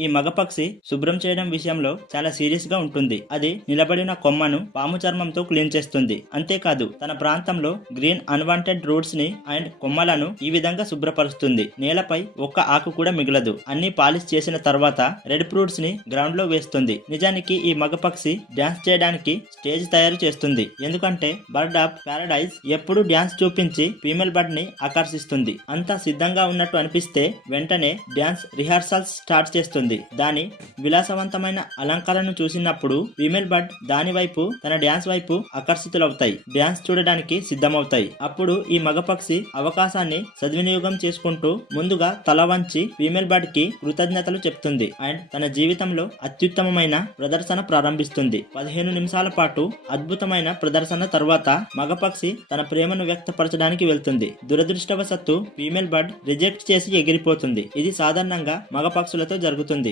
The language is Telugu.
ఈ మగపక్షి శుభ్రం చేయడం విషయంలో చాలా సీరియస్గా ఉంటుంది. అది నిలబడిన కొమ్మను పాము చర్మంతో క్లీన్ చేస్తుంది. అంతేకాదు తన ప్రాంతంలో గ్రీన్ అన్వాంటెడ్ రూట్స్ని అండ్ కొమ్మలను ఈ విధంగా శుభ్రపరుస్తుంది. నేలపై ఒక్క ఆకు కూడా మిగలదు. అన్ని పాలిష్ చేసిన తర్వాత రెడ్ ఫ్రూట్స్ని గ్రౌండ్లో వేస్తుంది. నిజానికి ఈ మగపక్షి డ్యాన్స్ చేయడానికి స్టేజ్ తయారు చేస్తుంది. ఎందుకంటే బర్డ్ ఆఫ్ పారడైజ్ ఎప్పుడు డ్యాన్స్ చూపించి ఫీమేల్ బర్డ్ని ఆకర్షిస్తుంది. అంతా సిద్ధంగా ఉన్నట్టు అనిపిస్తే వెంటనే డ్యాన్స్ రిహార్సల్స్ స్టార్ట్ చేస్తుంది. దాని విలాసవంతమైన అలంకరణను చూసినప్పుడు ఫీమేల్ బర్డ్ దాని వైపు తన డ్యాన్స్ వైపు ఆకర్షితులవుతాయి. డ్యాన్స్ చూడడానికి సిద్ధమవుతాయి. అప్పుడు ఈ మగపక్షి అవకాశాన్ని సద్వినియోగం చేసుకుంటూ ముందుగా తల వంచి ఫీమేల్ బర్డ్కి కృతజ్ఞతలు చెప్తుంది అండ్ తన జీవితంలో అత్యుత్తమమైన ప్రదర్శన ప్రారంభిస్తుంది. పదిహేను నిమిషాల పాటు అద్భుతమైన ప్రదర్శన తర్వాత మగపక్షి తన ప్రేమను వ్యక్తపరచడానికి వెళ్తుంది. దురదృష్టవశత్తు ఫీమేల్ బర్డ్ రిజెక్ట్ చేసి ఎగిరిపోతుంది. ఇది సాధారణంగా మగ పక్షులతో జరుగుతుంది